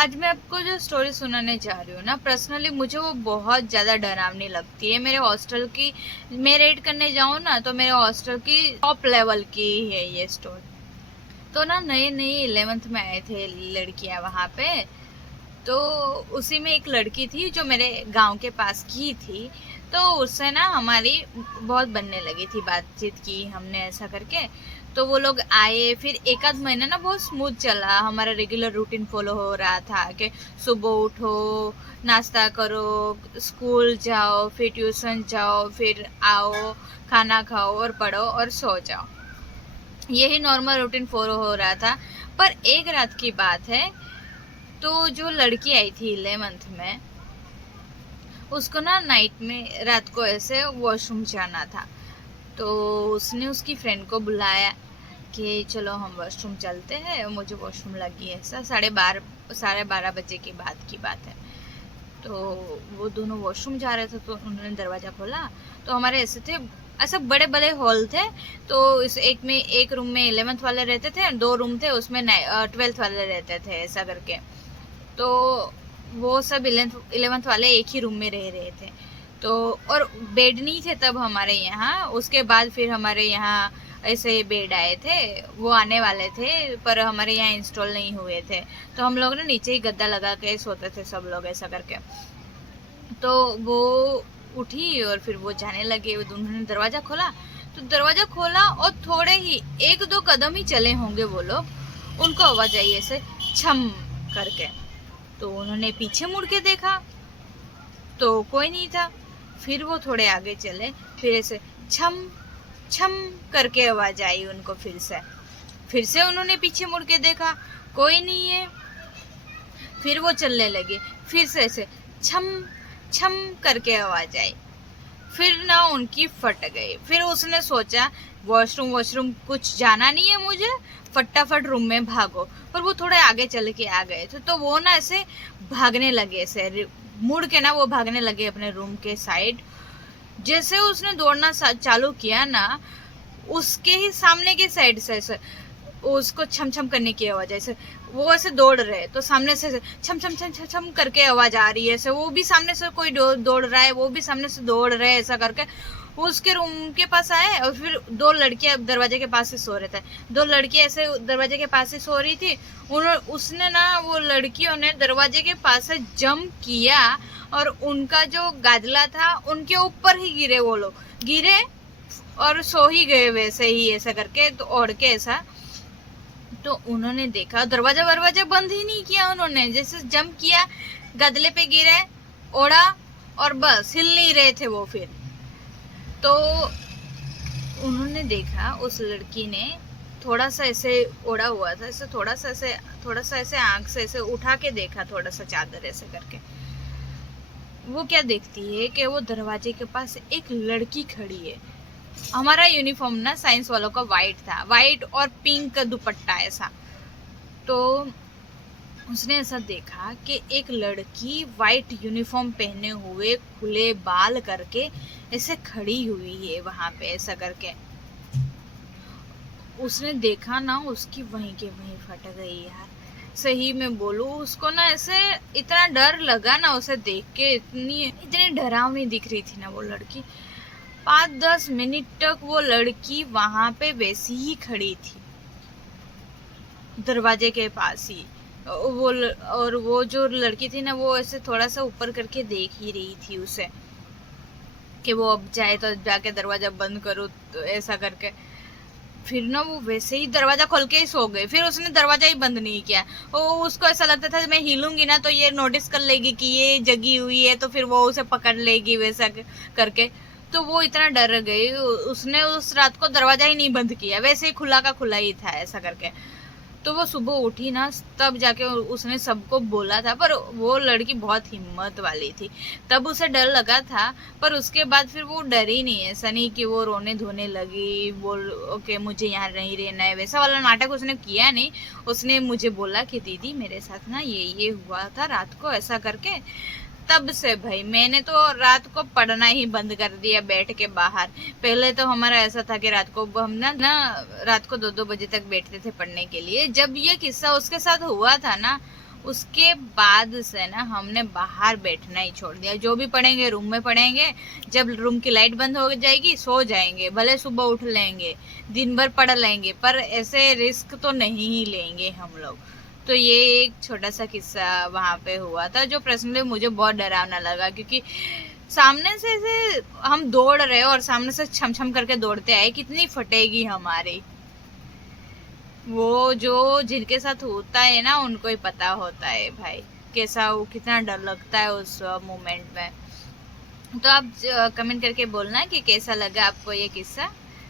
आज मैं आपको जो स्टोरी सुनाने जा रही हूँ ना, पर्सनली मुझे वो बहुत ज़्यादा डरावनी लगती है। मेरे हॉस्टल की मैं रेड करने जाऊँ ना, तो मेरे हॉस्टल की टॉप लेवल की है ये स्टोरी। तो ना नए नए 11th में आए थे लड़कियाँ वहाँ पे। तो उसी में एक लड़की थी जो मेरे गांव के पास की थी। तो उससे ना हमारी बहुत बनने लगी थी, बातचीत की हमने ऐसा करके। तो वो लोग आए, फिर एक आध महीना ना बहुत स्मूथ चला, हमारा रेगुलर रूटीन फॉलो हो रहा था कि सुबह उठो, नाश्ता करो, स्कूल जाओ, फिर ट्यूशन जाओ, फिर आओ, खाना खाओ और पढ़ो और सो जाओ। यही नॉर्मल रूटीन फॉलो हो रहा था। पर एक रात की बात है, तो जो लड़की आई थी 11th में, उसको ना नाइट में रात को ऐसे वॉशरूम जाना था। तो उसने उसकी फ्रेंड को बुलाया कि चलो हम वॉशरूम चलते हैं, मुझे वॉशरूम लगी है। ऐसा 12:30 बजे की बात है। तो वो दोनों वॉशरूम जा रहे थे, तो उन्होंने दरवाज़ा खोला। तो हमारे ऐसे थे, ऐसे बड़े बड़े हॉल थे। तो इस एक रूम में 11th वाले रहते थे, 2 रूम थे उसमें 12th वाले रहते थे, ऐसा करके। तो वो सब 11th वाले एक ही रूम में रह रहे थे। तो और बेड नहीं थे तब हमारे यहाँ, उसके बाद फिर हमारे यहाँ ऐसे बेड आए थे, वो आने वाले थे पर हमारे यहाँ इंस्टॉल नहीं हुए थे। तो हम लोग ना नीचे ही गद्दा लगा के सोते थे सब लोग, ऐसा करके। तो वो उठी और फिर वो जाने लगे, उन्होंने दरवाज़ा खोला। तो दरवाज़ा खोला और थोड़े ही 1-2 कदम ही चले होंगे वो लोग, उनको आवाज़ आई ऐसे छम करके। तो उन्होंने पीछे मुड़ के देखा तो कोई नहीं था। फिर वो थोड़े आगे चले, फिर ऐसे छम छम करके आवाज आई उनको फिर से उन्होंने पीछे मुड़ के देखा, कोई नहीं है। फिर वो चलने लगे, फिर से ऐसे छम छम करके आवाज आई। फिर ना उनकी फट गई। फिर उसने सोचा वॉशरूम कुछ जाना नहीं है मुझे, फटाफट रूम में भागो। पर वो थोड़े आगे चल के आ गए थे, तो वो ना ऐसे भागने लगे, ऐसे मुड़ के ना वो भागने लगे अपने रूम के साइड। जैसे उसने दौड़ना चालू किया ना, उसके ही सामने की साइड से ऐसे उसको छम छम करने की आवाज, ऐसे वो ऐसे दौड़ रहे, तो सामने से छम छम छम छम छम करके आवाज आ रही है। ऐसे वो भी सामने से कोई दौड़ रहा है, वो भी सामने से दौड़ रहे, ऐसा करके वो उसके रूम के पास आए। और फिर 2 लड़कियां दरवाजे के पास ही सो रहे थे, 2 लड़कियां ऐसे दरवाजे के पास ही सो रही थी। उसने ना, वो लड़कियों ने दरवाजे के पास से जंप किया और उनका जो गादला था उनके ऊपर ही गिरे, वो लोग गिरे और सो ही गए वैसे ही, ऐसा करके, तो ओढ़ के ऐसा। तो उन्होंने देखा दरवाजा बंद ही नहीं किया उन्होंने, जैसे जंप किया, गदले पे गिरे, ओढ़ा और बस हिल नहीं रहे थे वो। फिर तो उन्होंने देखा उस लड़की ने थोड़ा सा ऐसे ओढ़ा हुआ था, ऐसे थोड़ा सा ऐसे आंख से ऐसे उठा के देखा, थोड़ा सा चादर ऐसे करके। वो क्या देखती है कि वो दरवाजे के पास एक लड़की खड़ी है। हमारा यूनिफॉर्म ना साइंस वालों का वाइट था, वाइट और पिंक का दुपट्टा ऐसा। तो उसने ऐसा देखा कि एक लड़की वाइट यूनिफॉर्म पहने हुए, खुले बाल करके ऐसे खड़ी हुई है वहां पे, ऐसा करके। उसने देखा ना, उसकी वहीं के वहीं फट गई यार। सही में बोलूं, उसको ना ऐसे इतना डर लगा ना उसे देख के, इतनी डरावनी दिख रही थी ना वो लड़की। 5-10 मिनट तक वो लड़की वहां पे वैसी ही खड़ी थी, दरवाजे के पास ही। और वो जो लड़की थी ना, वो ऐसे थोड़ा सा ऊपर करके देख ही रही थी उसे कि वो अब जाए तो जाके दरवाजा बंद करो, तो ऐसा करके। फिर ना वो वैसे ही दरवाजा खोल के ही सो गए। फिर उसने दरवाजा ही बंद नहीं किया। वो उसको ऐसा लगता था मैं हिलूंगी ना तो ये नोटिस कर लेगी कि ये जगी हुई है, तो फिर वो उसे पकड़ लेगी, वैसा करके। तो वो इतना डर गई, उसने उस रात को दरवाजा ही नहीं बंद किया, वैसे ही खुला का खुला ही था, ऐसा करके। तो वो सुबह उठी ना, तब जाके उसने सबको बोला था। पर वो लड़की बहुत हिम्मत वाली थी, तब उसे डर लगा था। पर उसके बाद फिर वो डरी नहीं, ऐसा नहीं कि वो रोने धोने लगी, बोल ओके मुझे यहाँ नहीं रहना है, वैसा वाला नाटक उसने किया नहीं। उसने मुझे बोला कि दीदी मेरे साथ ना ये हुआ था रात को, ऐसा करके। तब से भाई मैंने तो रात को पढ़ना ही बंद कर दिया बैठ के बाहर। पहले तो हमारा ऐसा था कि रात को हम ना रात को 2-2 बजे तक बैठते थे पढ़ने के लिए। जब ये किस्सा उसके साथ हुआ था ना, उसके बाद से ना हमने बाहर बैठना ही छोड़ दिया। जो भी पढ़ेंगे रूम में पढ़ेंगे, जब रूम की लाइट बंद हो जाएगी सो जाएंगे, भले सुबह उठ लेंगे, दिन भर पढ़ लेंगे, पर ऐसे रिस्क तो नहीं ही लेंगे हम लोग। तो ये एक छोटा सा किस्सा वहाँ पे हुआ था जो पर्सनली मुझे बहुत डरावना लगा, क्योंकि सामने से ऐसे हम दौड़ रहे और सामने से छम छम करके दौड़ते आए, कितनी फटेगी हमारी। वो जो जिनके साथ होता है ना उनको ही पता होता है भाई, कैसा वो कितना डर लगता है उस मोमेंट में। तो आप कमेंट करके बोलना कि कैसा लगा आपको ये किस्सा।